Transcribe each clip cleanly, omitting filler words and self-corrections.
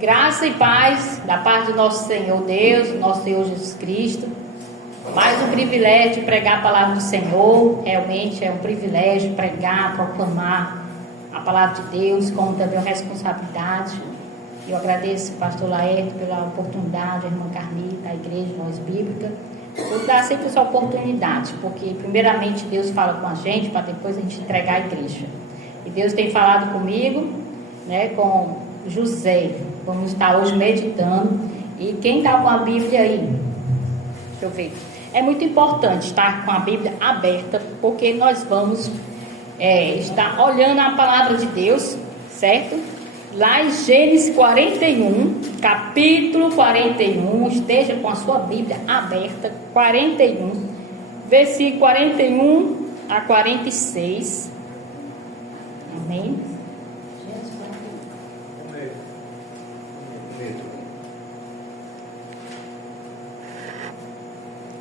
Graça e paz da parte do nosso Senhor Deus, nosso Senhor Jesus Cristo. Mais um privilégio de pregar a palavra do Senhor. Realmente é um privilégio pregar, proclamar a palavra de Deus, como também uma responsabilidade. Eu agradeço ao pastor Laerte pela oportunidade, a irmã Carmita, a igreja Voz Bíblica, por dar sempre essa oportunidade, porque primeiramente Deus fala com a gente para depois a gente entregar a igreja. E Deus tem falado comigo, com José. Vamos estar hoje meditando. E quem está com a Bíblia aí? Deixa eu ver. É muito importante estar com a Bíblia aberta, porque nós vamos estar olhando a palavra de Deus, certo? Lá em Gênesis 41, capítulo 41, esteja com a sua Bíblia aberta, 41, versículo 41 a 46. Amém?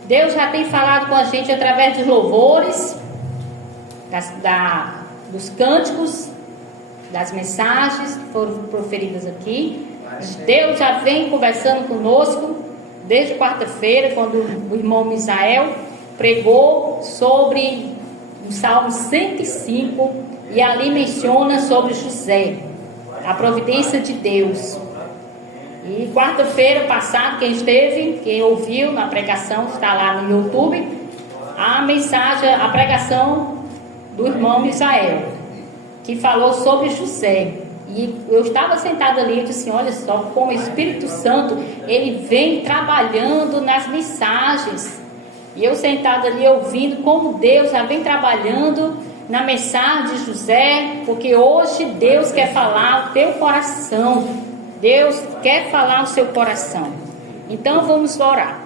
Deus já tem falado com a gente através dos louvores, dos cânticos, das mensagens que foram proferidas aqui. Deus já vem conversando conosco desde quarta-feira, quando o irmão Misael pregou sobre o Salmo 105, e ali menciona sobre José, a providência de Deus. E quarta-feira passada, quem ouviu na pregação, está lá no YouTube, a pregação do irmão Misael, que falou sobre José. E eu estava sentada ali e disse: olha só como o Espírito Santo, ele vem trabalhando nas mensagens. E eu sentada ali ouvindo como Deus já vem trabalhando na mensagem de José, porque hoje Deus quer falar o teu coração. Deus quer falar no seu coração. Então vamos orar.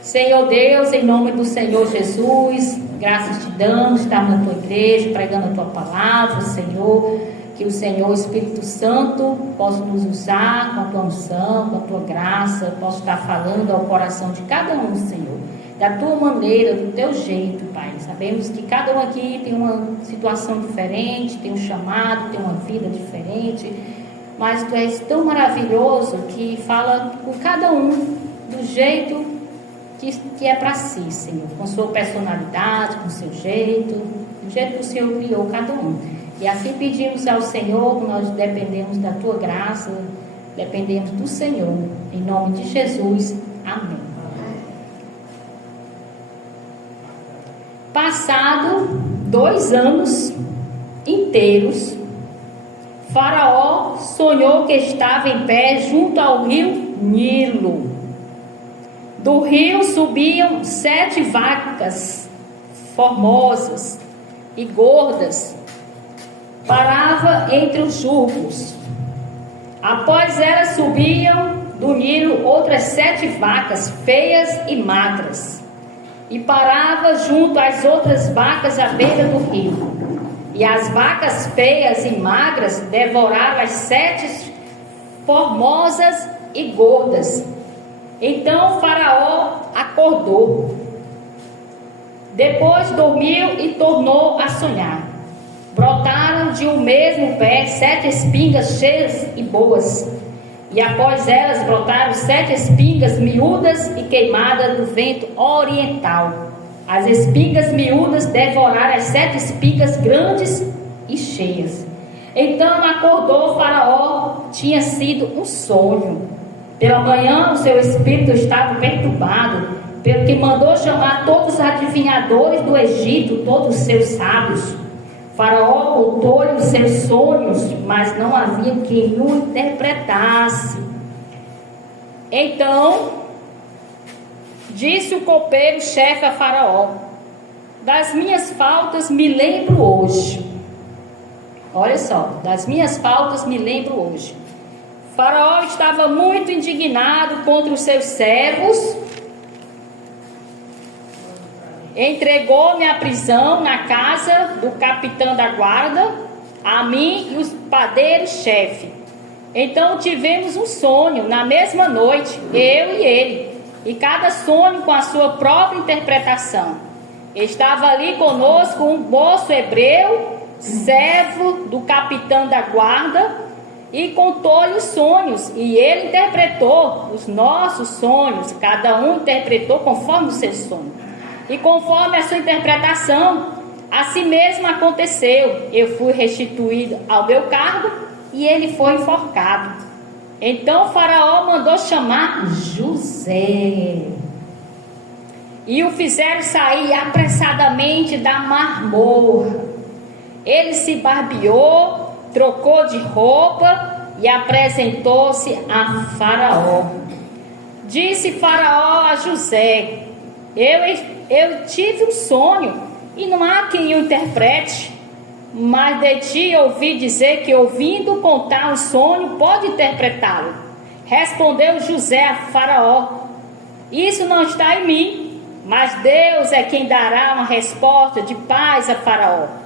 Senhor Deus, em nome do Senhor Jesus, graças te damos, estamos na tua igreja, pregando a tua palavra, Senhor. Que o Senhor, o Espírito Santo, possa nos usar com a tua unção, com a tua graça, possa estar falando ao coração de cada um, Senhor, da tua maneira, do teu jeito, Pai. Sabemos que cada um aqui tem uma situação diferente, tem um chamado, tem uma vida diferente, mas tu és tão maravilhoso que fala com cada um do jeito que é para si, Senhor, com sua personalidade, com seu jeito, do jeito que o Senhor criou cada um. E assim pedimos ao Senhor, que nós dependemos da tua graça, dependemos do Senhor, em nome de Jesus, amém. Passado 2 anos inteiros, Faraó sonhou que estava em pé junto ao rio Nilo. Do rio subiam 7 vacas formosas e gordas, parava entre os juncos. Após elas subiam do Nilo outras 7 vacas feias e magras, e parava junto às outras vacas à beira do rio. E as vacas feias e magras devoraram as 7 formosas e gordas. Então Faraó acordou. Depois dormiu e tornou a sonhar. Brotaram de um mesmo pé 7 espigas cheias e boas. E após elas brotaram 7 espigas miúdas e queimadas do vento oriental. As espigas miúdas devoraram as 7 espigas grandes e cheias. Então acordou Faraó, tinha sido um sonho. Pela manhã o seu espírito estava perturbado, pelo que mandou chamar todos os adivinhadores do Egito, todos os seus sábios. Faraó contou-lhe os seus sonhos, mas não havia quem o interpretasse. Então disse o copeiro-chefe a Faraó: das minhas faltas me lembro hoje. Olha só, das minhas faltas me lembro hoje. Faraó estava muito indignado contra os seus servos. Entregou-me à prisão na casa do capitão da guarda, a mim e os padeiros-chefe. Então tivemos um sonho na mesma noite, eu e ele, e cada sonho com a sua própria interpretação. Estava ali conosco um moço hebreu, servo do capitão da guarda, e contou-lhe os sonhos, e ele interpretou os nossos sonhos, cada um interpretou conforme o seu sonho, e conforme a sua interpretação, assim mesmo aconteceu. Eu fui restituído ao meu cargo, e ele foi enforcado. Então Faraó mandou chamar José, e o fizeram sair apressadamente da masmorra. Ele se barbeou, trocou de roupa e apresentou-se a Faraó. Disse Faraó a José: eu tive um sonho, e não há quem o interprete, mas de ti ouvi dizer que, ouvindo contar um sonho, pode interpretá-lo. Respondeu José a Faraó: isso não está em mim, mas Deus é quem dará uma resposta de paz a Faraó.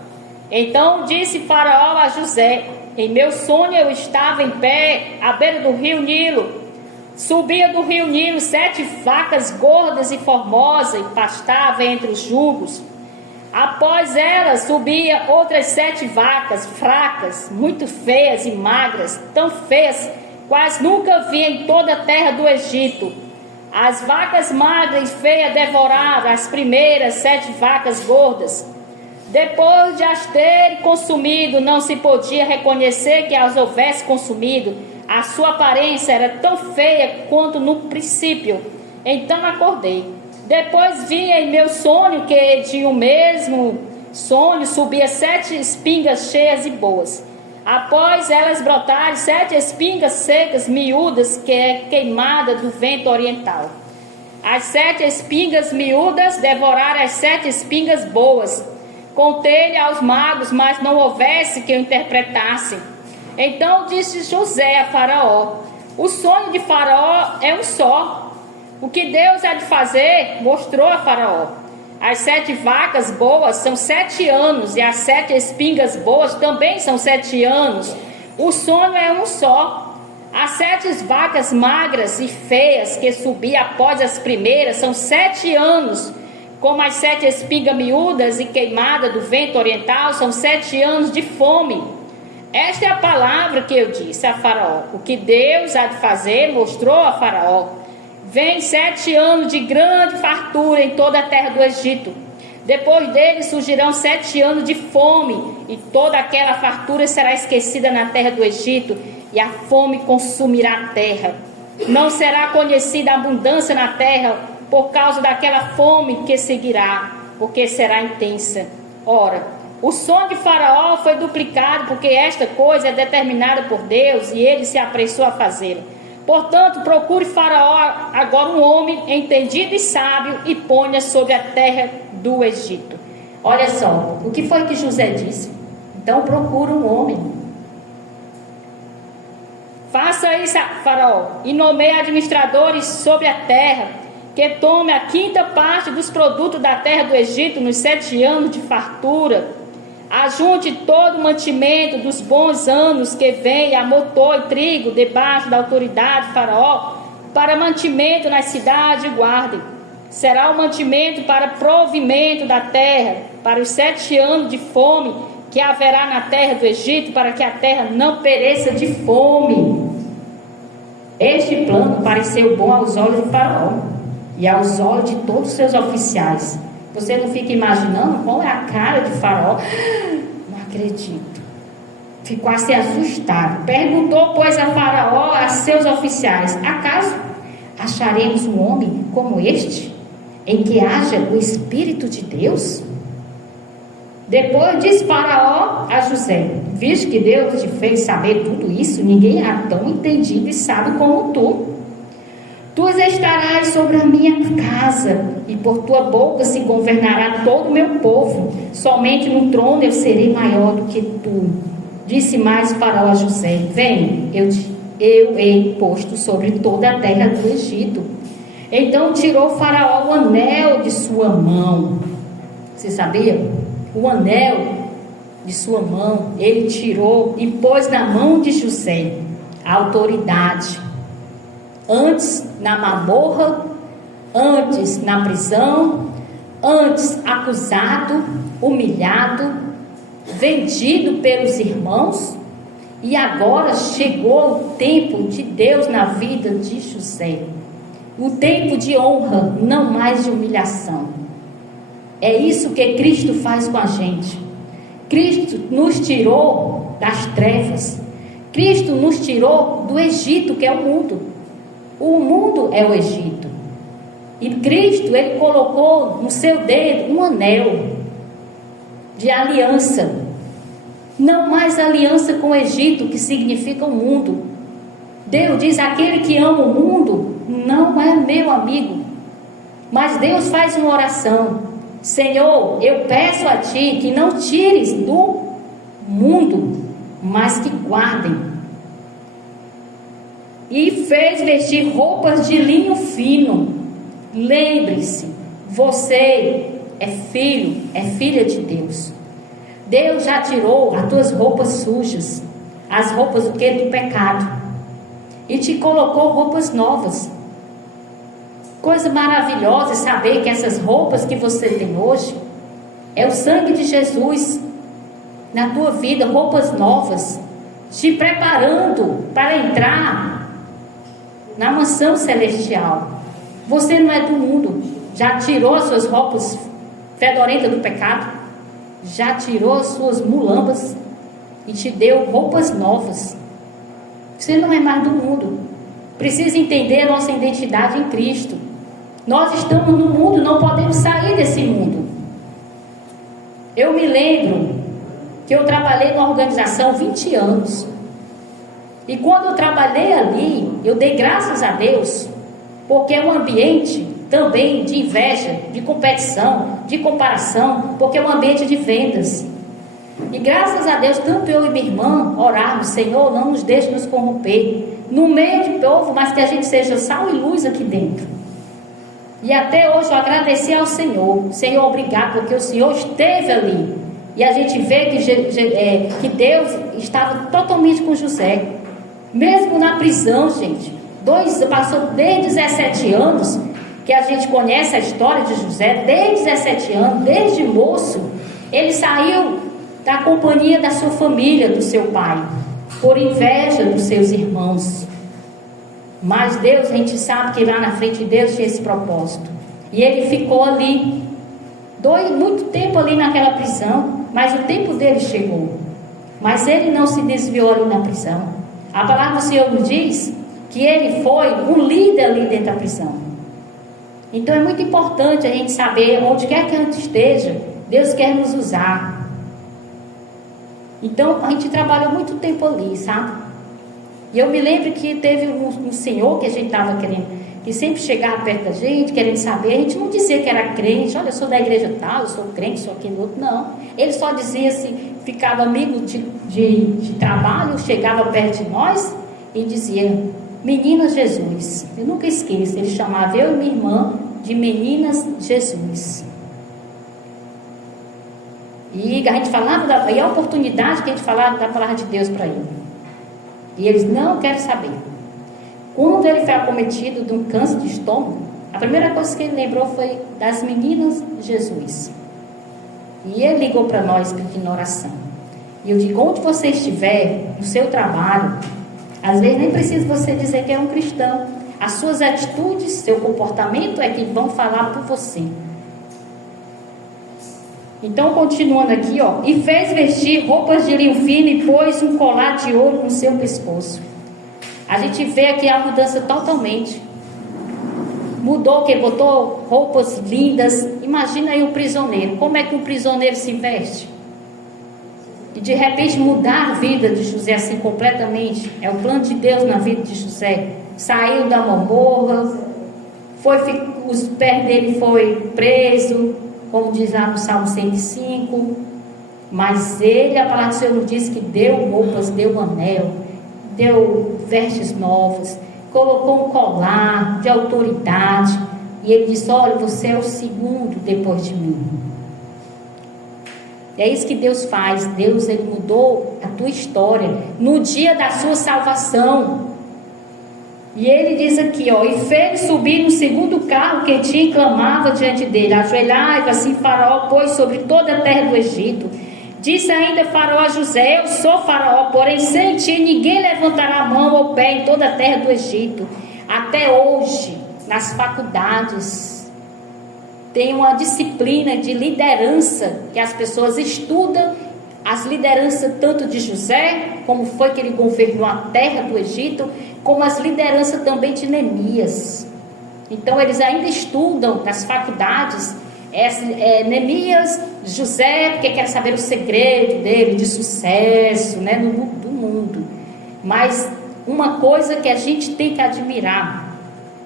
Então disse Faraó a José: em meu sonho eu estava em pé à beira do rio Nilo. Subia do rio Nilo 7 vacas gordas e formosas, e pastava entre os jugos. Após elas subia outras 7 vacas fracas, muito feias e magras, tão feias quais nunca vi em toda a terra do Egito. As vacas magras e feias devoraram as primeiras 7 vacas gordas. Depois de as terem consumido, não se podia reconhecer que as houvesse consumido. A sua aparência era tão feia quanto no princípio. Então acordei. Depois vi em meu sonho que de um mesmo sonho subia 7 espingas cheias e boas. Após elas brotarem 7 espingas secas, miúdas, que é queimada do vento oriental. As 7 espingas miúdas devoraram as 7 espingas boas. Contei-lhe aos magos, mas não houvesse que o interpretassem. Então disse José a Faraó: o sonho de Faraó é um só. O que Deus há de fazer, mostrou a Faraó. As 7 vacas boas são 7 anos, e as 7 espingas boas também são 7 anos. O sonho é um só. As 7 vacas magras e feias que subiam após as primeiras são 7 anos. Como as 7 espigas miúdas e queimadas do vento oriental são 7 anos de fome. Esta é a palavra que eu disse a Faraó. O que Deus há de fazer, mostrou a Faraó. Vem 7 anos de grande fartura em toda a terra do Egito. Depois dele surgirão 7 anos de fome, e toda aquela fartura será esquecida na terra do Egito, e a fome consumirá a terra. Não será conhecida a abundância na terra por causa daquela fome que seguirá, porque será intensa. Ora, o sonho de Faraó foi duplicado, porque esta coisa é determinada por Deus, e ele se apressou a fazê-la. Portanto, procure Faraó agora um homem entendido e sábio, e ponha sobre a terra do Egito. Olha só, o que foi que José disse? Então procura um homem. Faça isso, Faraó, e nomeie administradores sobre a terra, que tome a 5ª parte dos produtos da terra do Egito nos 7 anos de fartura. Ajunte todo o mantimento dos bons anos que vem a motor e trigo debaixo da autoridade de Faraó, para mantimento nas cidades e guardem. Será o mantimento para provimento da terra, para os 7 anos de fome que haverá na terra do Egito, para que a terra não pereça de fome. Este plano pareceu bom aos olhos de Faraó e aos olhos de todos os seus oficiais. Você não fica imaginando qual é a cara de Faraó? Não acredito. Ficou assim assustado. Perguntou, pois, a Faraó, a seus oficiais: acaso acharemos um homem como este, em que haja o Espírito de Deus? Depois disse Faraó a José: visto que Deus te fez saber tudo isso, ninguém é tão entendido e sábio como tu. Tu estarás sobre a minha casa, e por tua boca se governará todo o meu povo. Somente no trono eu serei maior do que tu. Disse mais Faraó a José: vem, eu hei posto sobre toda a terra do Egito. Então tirou Faraó o anel de sua mão. Você sabia? O anel de sua mão ele tirou e pôs na mão de José a autoridade. Antes na masmorra, antes na prisão, antes acusado, humilhado, vendido pelos irmãos, E agora chegou o tempo de Deus na vida de José. O tempo de honra, não mais de humilhação. É isso que Cristo faz com a gente. Cristo nos tirou das trevas. Cristo nos tirou do Egito, que é o mundo. O mundo é o Egito. E Cristo, Ele colocou no seu dedo um anel de aliança. Não mais aliança com o Egito, que significa o mundo. Deus diz: aquele que ama o mundo não é meu amigo. Mas Deus faz uma oração: Senhor, eu peço a Ti que não tires do mundo, mas que guardem. E fez vestir roupas de linho fino. Lembre-se, você é filho, é filha de Deus. Deus já tirou as tuas roupas sujas, as roupas do que? Do pecado, e te colocou roupas novas. Coisa maravilhosa é saber que essas roupas que você tem hoje é o sangue de Jesus na tua vida, roupas novas, te preparando para entrar na mansão celestial. Você não é do mundo, já tirou as suas roupas fedorentas do pecado, já tirou as suas mulambas e te deu roupas novas. Você não é mais do mundo. Precisa entender a nossa identidade em Cristo. Nós estamos no mundo, não podemos sair desse mundo. Eu me lembro que eu trabalhei numa organização 20 anos. E quando eu trabalhei ali, eu dei graças a Deus, porque é um ambiente também de inveja, de competição, de comparação, porque é um ambiente de vendas. E graças a Deus, tanto eu e minha irmã orarmos: Senhor, não nos deixe nos corromper no meio de povo, mas que a gente seja sal e luz aqui dentro. E até hoje eu agradeci ao Senhor: Senhor, obrigado, porque o Senhor esteve ali. E a gente vê que Deus estava totalmente com José, mesmo na prisão, gente. Passou desde 17 anos, que a gente conhece a história de José. Desde 17 anos, desde moço, ele saiu da companhia da sua família, do seu pai, por inveja dos seus irmãos. Mas Deus, a gente sabe que lá na frente de Deus tinha esse propósito. E ele ficou ali, muito tempo ali naquela prisão, mas o tempo dele chegou. Mas ele não se desviou ali na prisão. A palavra do Senhor nos diz que ele foi um líder ali dentro da prisão. Então é muito importante a gente saber, onde quer que a gente esteja, Deus quer nos usar. Então a gente trabalhou muito tempo ali, sabe? E eu me lembro que teve um senhor que a gente estava querendo, que sempre chegava perto da gente, querendo saber. A gente não dizia que era crente: olha, eu sou da igreja tal, eu sou crente, sou aquele outro. Não, ele só dizia assim, ficava amigo de trabalho, chegava perto de nós e dizia: Meninas Jesus. Eu nunca esqueço, ele chamava eu e minha irmã de Meninas Jesus. E a gente falava, e a oportunidade que a gente falava da palavra de Deus para ele. E eles: não quero saber. Quando ele foi acometido de um câncer de estômago, a primeira coisa que ele lembrou foi das Meninas Jesus. E ele ligou para nós pedindo oração. E eu digo: onde você estiver, no seu trabalho, às vezes nem precisa você dizer que é um cristão. As suas atitudes, seu comportamento é que vão falar por você. Então, continuando aqui, ó. E fez vestir roupas de linho fino e pôs um colar de ouro no seu pescoço. A gente vê aqui a mudança totalmente. Mudou, que botou roupas lindas. Imagina aí um prisioneiro. Como é que um prisioneiro se veste? E de repente mudar a vida de José assim completamente. É o plano de Deus na vida de José. Saiu da mamorra, os pés dele foi preso, como diz lá no Salmo 105. Mas ele, a palavra do Senhor nos diz que deu roupas, deu anel, deu vestes novas, colocou um colar de autoridade. E ele disse: olha, você é o segundo depois de mim. É isso que Deus faz. Deus, ele mudou a tua história no dia da sua salvação. E ele diz aqui, ó: e fez subir no segundo carro que tinha e clamava diante dele: ajoelhai-vos assim, Faraó pôs sobre toda a terra do Egito Disse ainda Faraó a José: eu sou Faraó, porém sem ti ninguém levantará a mão ou pé em toda a terra do Egito. Até hoje, nas faculdades, tem uma disciplina de liderança que as pessoas estudam as lideranças tanto de José, como foi que ele governou a terra do Egito, como as lideranças também de Neemias. Então eles ainda estudam nas faculdades Neemias, José, porque quer saber o segredo dele de sucesso, né, do mundo. Mas uma coisa que a gente tem que admirar,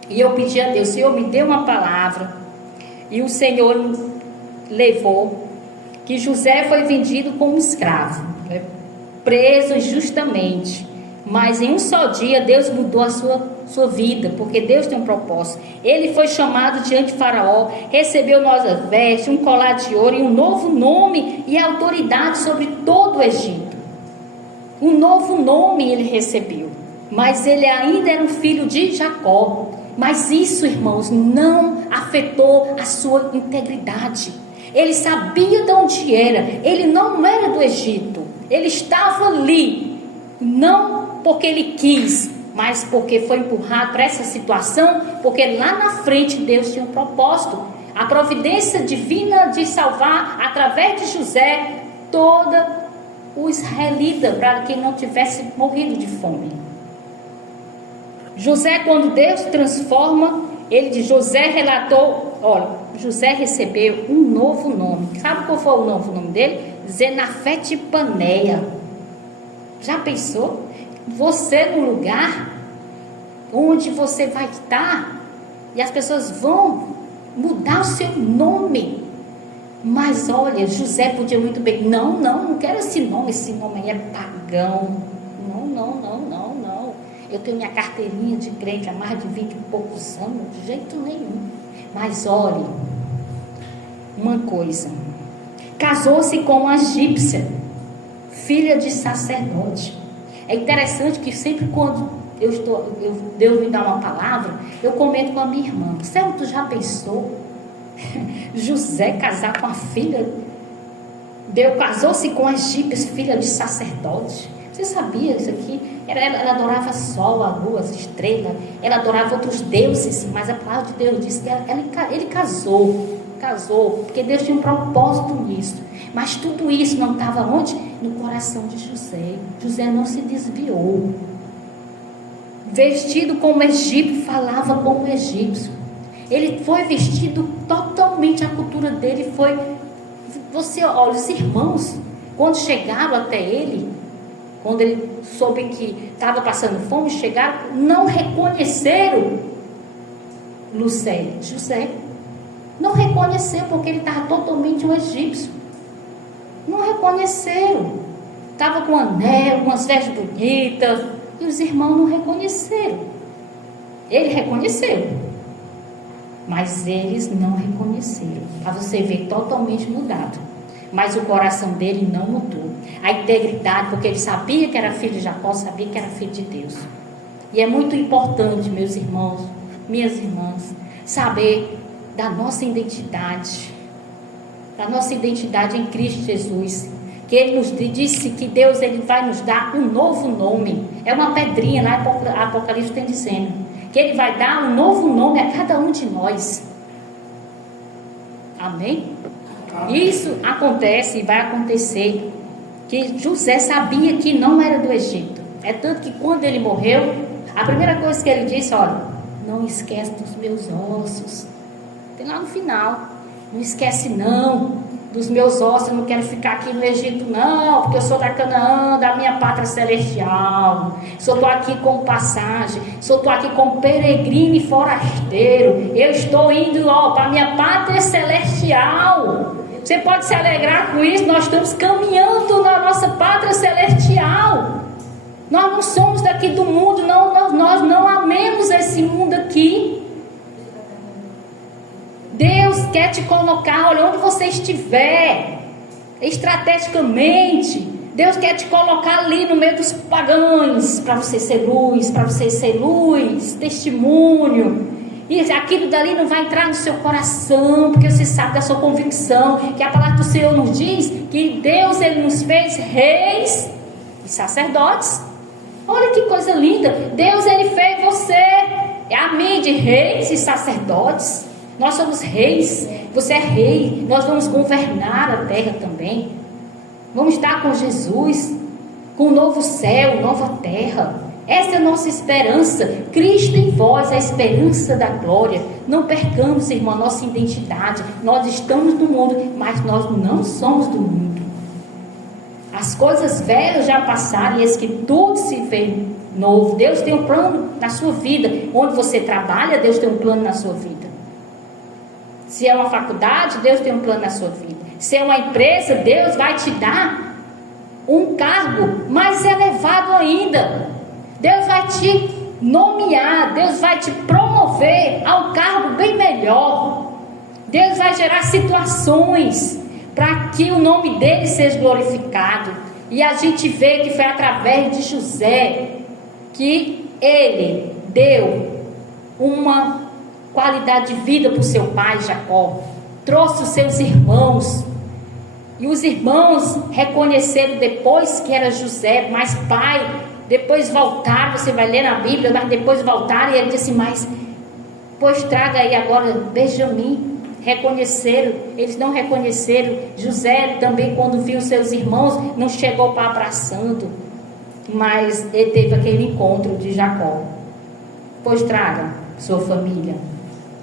e eu pedi a Deus: Senhor, me dê uma palavra, e o Senhor levou, que José foi vendido como escravo, né, preso injustamente, mas em um só dia Deus mudou a sua vida, porque Deus tem um propósito. Ele foi chamado diante de Faraó, recebeu nova veste, um colar de ouro e um novo nome e autoridade sobre todo o Egito. Um novo nome ele recebeu, mas ele ainda era um filho de Jacó. Mas isso, irmãos, não afetou a sua integridade. Ele sabia de onde era, ele não era do Egito, ele estava ali, não porque ele quis, mas porque foi empurrado para essa situação, porque lá na frente Deus tinha um propósito, a providência divina de salvar através de José toda o israelita, para que não tivesse morrido de fome. José, quando Deus transforma, ele de José relatou, olha, José recebeu um novo nome. Sabe qual foi o novo nome dele? Zenafete Paneia. Já pensou? Você no lugar onde você vai estar e as pessoas vão mudar o seu nome. Mas olha, José podia muito bem: não quero esse nome aí é pagão. Não. Eu tenho minha carteirinha de crente há mais de 20 e poucos anos, de jeito nenhum. Mas olhe, uma coisa: casou-se com uma egípcia, filha de sacerdote. É interessante que sempre quando Deus me dá uma palavra, eu comento com a minha irmã: Céu, tu já pensou José casar com a filha? Deus casou-se com a egípcia, filha de sacerdote. Você sabia isso aqui? Ela adorava sol, a lua, as estrelas. Ela adorava outros deuses. Mas a palavra de Deus diz que ele casou, porque Deus tinha um propósito nisso. Mas tudo isso não estava onde? No coração de José. José não se desviou. Vestido como egípcio, falava como egípcio. Ele foi vestido totalmente, a cultura dele foi... Você olha, os irmãos, quando chegaram até ele, quando ele soube que estava passando fome, chegaram, não reconheceram José. Não reconheceram, porque ele estava totalmente um egípcio. Não reconheceram. Estava com um anel, com umas vestes bonitas, e os irmãos não reconheceram. Ele reconheceu, mas eles não reconheceram. Para você ver, totalmente mudado. Mas o coração dele não mudou. A integridade, porque ele sabia que era filho de Jacó, sabia que era filho de Deus. E é muito importante, meus irmãos, minhas irmãs, saber da nossa identidade em Cristo Jesus. Que Ele nos disse que Deus ele vai nos dar um novo nome. É uma pedrinha lá, Apocalipse está dizendo que Ele vai dar um novo nome a cada um de nós. Amém? Isso acontece e vai acontecer. Que José sabia que não era do Egito. É tanto que quando ele morreu, a primeira coisa que ele disse: olha, não esquece dos meus ossos. Tem lá no final: não esquece não dos meus ossos. Eu não quero ficar aqui no Egito não, porque eu sou da Canaã, da minha pátria celestial. Só estou aqui como passagem, só estou aqui como peregrino e forasteiro. Eu estou indo para a minha pátria celestial. Você pode se alegrar com isso. Nós estamos caminhando na nossa pátria celestial. Nós não somos daqui do mundo, nós não amemos esse mundo aqui. Deus quer te colocar, olha, onde você estiver, estrategicamente. Deus quer te colocar ali no meio dos pagãos, para você ser luz, testemunho. E aquilo dali não vai entrar no seu coração, porque você sabe da sua convicção, que a palavra do Senhor nos diz que Deus, Ele nos fez reis e sacerdotes. Olha que coisa linda. Deus, Ele fez você, a mim, de reis e sacerdotes. Nós somos reis. Você é rei. Nós vamos governar a terra também. Vamos estar com Jesus, com um novo céu, nova terra. Essa é a nossa esperança. Cristo em vós, a esperança da glória. Não percamos, irmão, a nossa identidade. Nós estamos no mundo, mas nós não somos do mundo. As coisas velhas já passaram e eis que tudo se fez novo. Deus tem um plano na sua vida. Onde você trabalha, Deus tem um plano na sua vida. Se é uma faculdade, Deus tem um plano na sua vida. Se é uma empresa, Deus vai te dar um cargo mais elevado ainda. Deus vai te nomear, Deus vai te promover a um cargo bem melhor. Deus vai gerar situações para que o nome dele seja glorificado. E a gente vê que foi através de José que ele deu uma qualidade de vida para o seu pai Jacó. Trouxe os seus irmãos. E os irmãos reconheceram depois que era José, mas pai. Depois voltaram, você vai ler na Bíblia, mas depois voltaram e ele disse, mas pois traga aí agora Benjamim. Reconheceram, eles não reconheceram. José também, quando viu seus irmãos, não chegou para abraçando, mas ele teve aquele encontro de Jacó. Pois traga sua família,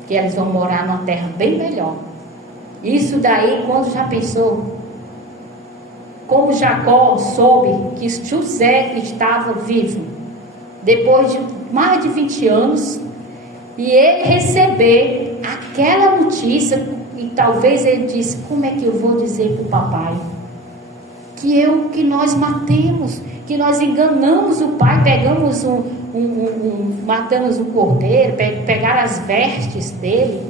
que eles vão morar numa terra bem melhor. Isso daí, quando já pensou? Como Jacó soube que José estava vivo, depois de mais de 20 anos, e ele receber aquela notícia, e talvez ele disse, como é que eu vou dizer para o papai? Que nós matemos, que nós enganamos o pai, pegamos matamos um cordeiro, pegaram as vestes dele,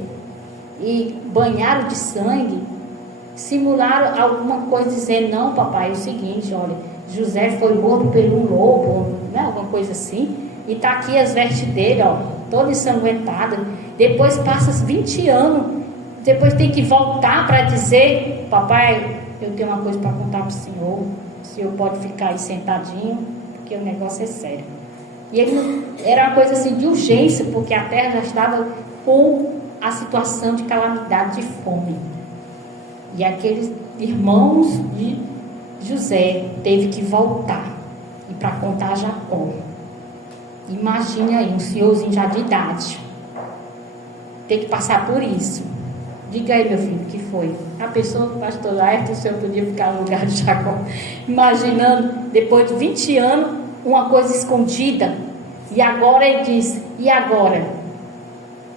e banharam de sangue, simularam alguma coisa, dizendo, não papai, é o seguinte, olha, José foi morto por um lobo, né, alguma coisa assim, e está aqui as vestes dele, ó, toda ensanguentada. Depois passa 20 anos, depois tem que voltar para dizer, papai, eu tenho uma coisa para contar para o senhor pode ficar aí sentadinho, porque o negócio é sério. E ele, era uma coisa assim de urgência, porque a terra já estava com a situação de calamidade, de fome. E aqueles irmãos de José teve que voltar e para contar a Jacó. Imagine aí, um senhorzinho já de idade ter que passar por isso. Diga aí, meu filho, o que foi? A pessoa do pastor Laerte, o senhor podia ficar no lugar de Jacó, imaginando, depois de 20 anos, uma coisa escondida. E agora ele diz, e agora?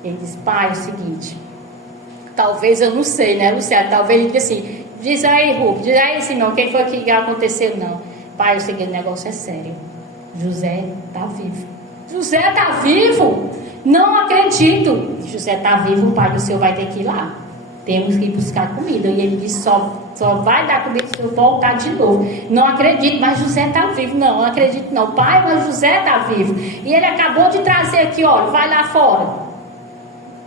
Ele diz, pai, é o seguinte, talvez eu não sei, né, Luciano? Talvez ele diz assim, diz aí, Rubens, diz aí, Simão, quem foi que aconteceu? Não, pai, o seguinte, o negócio é sério. José está vivo. José está vivo? Não acredito. José está vivo, o pai do senhor vai ter que ir lá. Temos que ir buscar comida. E ele disse, só vai dar comida se eu voltar de novo. Não acredito, mas José está vivo. Não acredito não. Pai, mas José está vivo. E ele acabou de trazer aqui, olha, vai lá fora.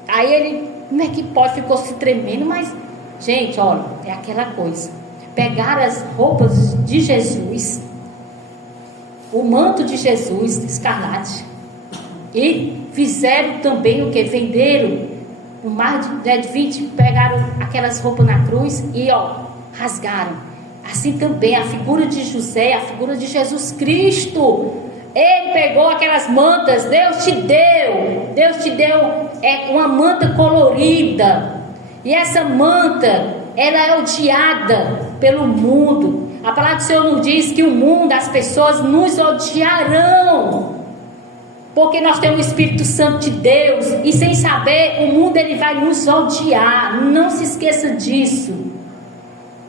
Aí ele, como é que pode? Ficou se tremendo, mas, gente, olha, é aquela coisa. Pegaram as roupas de Jesus, o manto de Jesus, escarlate, e fizeram também o que? Venderam por mais de 20, pegaram aquelas roupas na cruz e rasgaram. Assim também a figura de José, a figura de Jesus Cristo, ele pegou aquelas mantas, Deus te deu uma manta colorida, e essa manta, ela é odiada pelo mundo. A palavra do Senhor nos diz que o mundo, as pessoas nos odiarão, porque nós temos o Espírito Santo de Deus, e sem saber, o mundo ele vai nos odiar. Não se esqueça disso.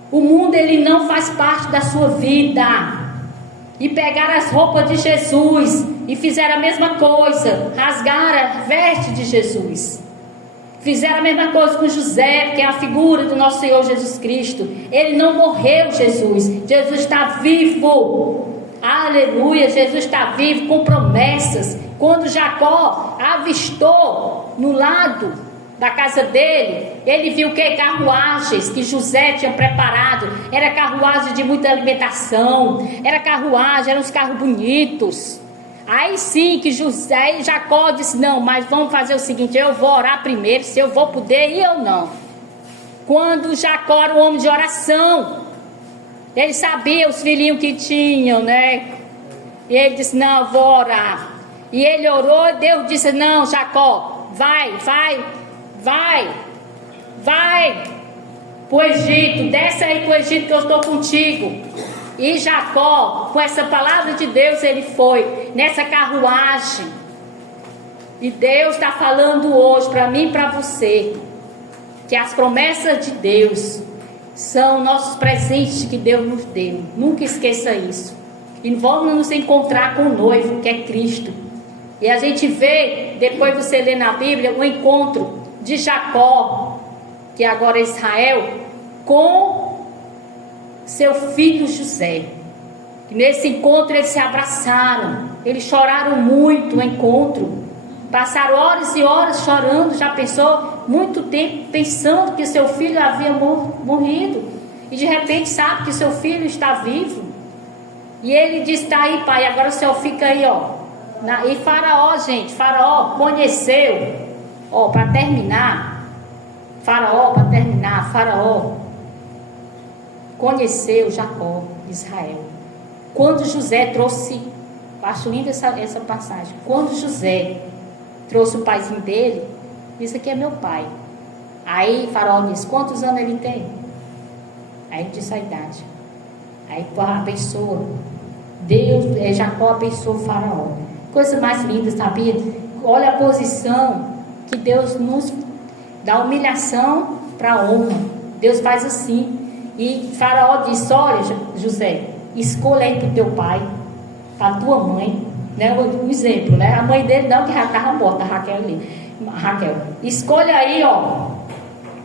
O mundo ele não faz parte da sua vida. E pegaram as roupas de Jesus e fizeram a mesma coisa, rasgaram a veste de Jesus. Fizeram a mesma coisa com José, que é a figura do nosso Senhor Jesus Cristo. Ele não morreu, Jesus está vivo. Aleluia, Jesus está vivo, com promessas. Quando Jacó avistou no lado da casa dele, ele viu que carruagens que José tinha preparado, era carruagem de muita alimentação, era carruagem, eram uns carros bonitos. Aí sim que José e Jacó disse: não, mas vamos fazer o seguinte, eu vou orar primeiro, se eu vou poder ir ou não. Quando Jacó era um homem de oração, ele sabia os filhinhos que tinham, né? E ele disse: não, eu vou orar. E ele orou, e Deus disse: não, Jacó, vai pro Egito, desce aí pro Egito que eu estou contigo. E Jacó, com essa palavra de Deus, ele foi nessa carruagem. E Deus está falando hoje para mim e para você, que as promessas de Deus são nossos presentes que Deus nos deu. Nunca esqueça isso. E vamos nos encontrar com o noivo, que é Cristo. E a gente vê, depois você lê na Bíblia, o encontro de Jacó, que agora é Israel, com seu filho José. E nesse encontro eles se abraçaram, eles choraram muito o encontro, passaram horas e horas chorando. Já pensou? Muito tempo pensando que seu filho havia morrido, e de repente sabe que seu filho está vivo. E ele diz: tá aí, pai, agora o senhor fica aí, ó. E Faraó, gente, Faraó conheceu, ó, para terminar, Faraó conheceu Jacó, Israel. Quando José trouxe, acho linda essa passagem, quando José trouxe o paizinho dele, disse: aqui é meu pai. Aí Faraó disse: quantos anos ele tem? Aí ele disse a idade. Aí abençoa, Jacó abençoou Faraó. Coisa mais linda, sabia? Olha a posição que Deus nos dá, humilhação para honra. Deus faz assim. E Faraó disse: olha, José, escolha aí para o teu pai, para a tua mãe, né? Um exemplo, né? A mãe dele não, que já estava morta, a Raquel ali. Raquel, escolha aí, ó,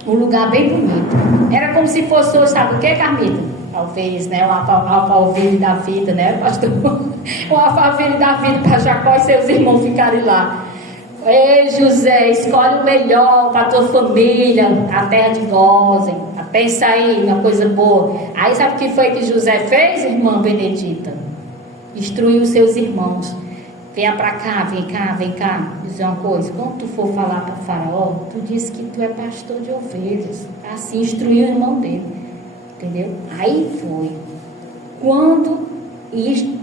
um lugar bem bonito. Era como se fosse hoje, sabe o que, Carmita? Talvez, né? O alfaville da vida, né, pastor? O alfaville da vida para Jacó e seus irmãos ficarem lá. Ei, José, escolhe o melhor para a tua família, a terra de Gósen. Pensa aí na coisa boa. Aí sabe o que foi que José fez, irmã Benedita? Instruiu os seus irmãos: venha para cá, vem cá, dizer uma coisa. Quando tu for falar para o Faraó, tu diz que tu é pastor de ovelhas. Assim instruiu o irmão dele, entendeu? Aí foi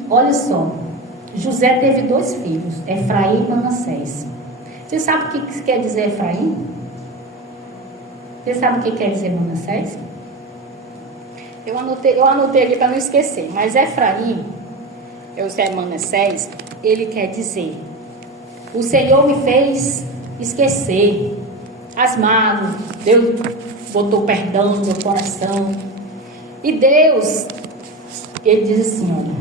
olha só, José teve 2 filhos, Efraim e Manassés. Você sabe o que quer dizer Efraim? Você sabe o que quer dizer Manassés? Eu anotei aqui para não esquecer. Mas Efraim, Manassés, ele quer dizer: o Senhor me fez esquecer as mágoas. Deus botou perdão no meu coração. E Deus, ele diz assim, olha: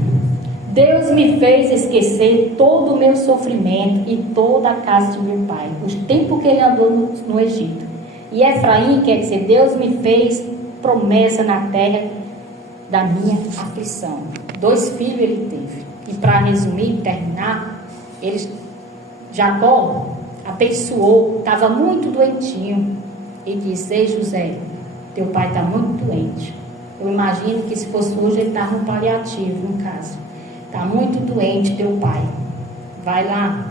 Deus me fez esquecer todo o meu sofrimento e toda a casa de meu pai, o tempo que ele andou no Egito. E Efraim quer dizer: Deus me fez promessa na terra da minha aflição. 2 filhos ele teve. E para resumir e terminar, Jacó abençoou, estava muito doentinho, e disse: ei, José, teu pai está muito doente. Eu imagino que se fosse hoje ele estava no paliativo, no caso. Está muito doente teu pai. Vai lá.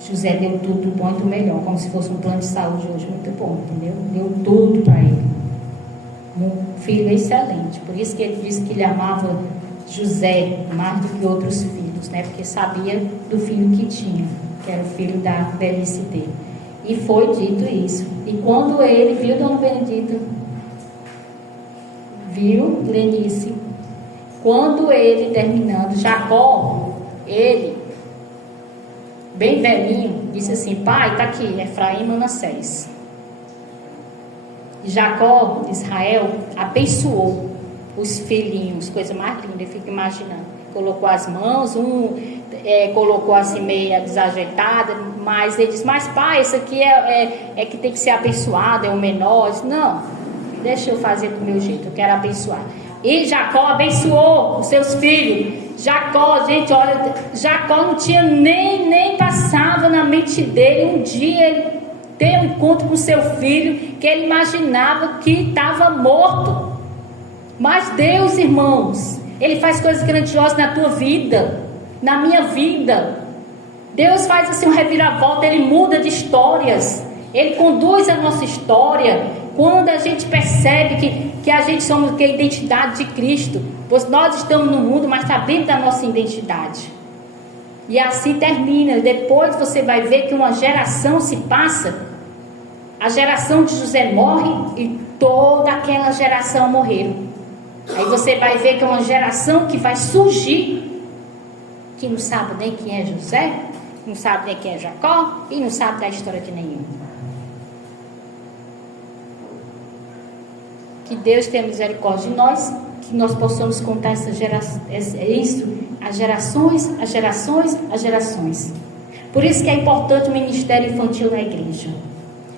José deu tudo bom e do melhor, como se fosse um plano de saúde hoje muito bom, entendeu? Deu tudo para ele. Um filho excelente. Por isso que ele disse que ele amava José mais do que outros filhos, né? Porque sabia do filho que tinha, que era o filho da velhice dele. E foi dito isso. E quando ele viu Dona Benedita, viu Lenice, quando ele terminando, Jacó, ele, bem velhinho, disse assim: pai, está aqui, Efraim e Manassés. Jacó, Israel, abençoou os filhinhos, coisa mais linda, eu fico imaginando. Colocou as mãos, colocou assim meia desajeitada, mas ele disse: mas pai, isso aqui é que tem que ser abençoado, é o menor. Eu disse: não, deixa eu fazer do meu jeito, eu quero abençoar. E Jacó abençoou os seus filhos, Jacó, gente, olha, Jacó não tinha nem passava na mente dele um dia ele ter um encontro com seu filho, que ele imaginava que estava morto. Mas Deus, irmãos, Ele faz coisas grandiosas na tua vida, na minha vida. Deus faz assim um reviravolta, Ele muda de histórias, Ele conduz a nossa história. Quando a gente percebe que a gente somos que a identidade de Cristo, pois nós estamos no mundo, mas está dentro da nossa identidade. E assim termina. Depois você vai ver que uma geração se passa, a geração de José morre e toda aquela geração morreram. Aí você vai ver que é uma geração que vai surgir, que não sabe nem quem é José, não sabe nem quem é Jacó e não sabe da história de nenhum. Que Deus tenha misericórdia de nós, que nós possamos contar as gerações. Por isso que é importante o ministério infantil na igreja,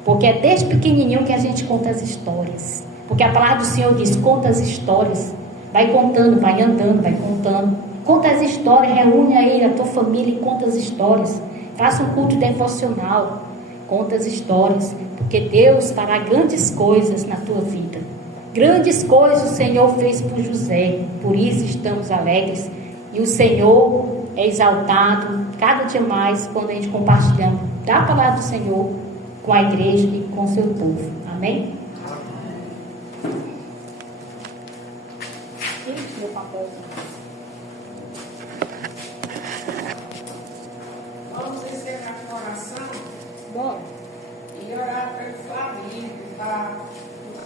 porque é desde pequenininho que a gente conta as histórias, porque a palavra do Senhor diz: conta as histórias, vai contando, vai andando, vai contando, conta as histórias, reúne aí a tua família e conta as histórias, faça um culto devocional, conta as histórias, porque Deus fará grandes coisas na tua vida. Grandes coisas o Senhor fez por José, por isso estamos alegres, e o Senhor é exaltado cada dia mais quando a gente compartilha da palavra do Senhor com a igreja e com o seu povo. Amém?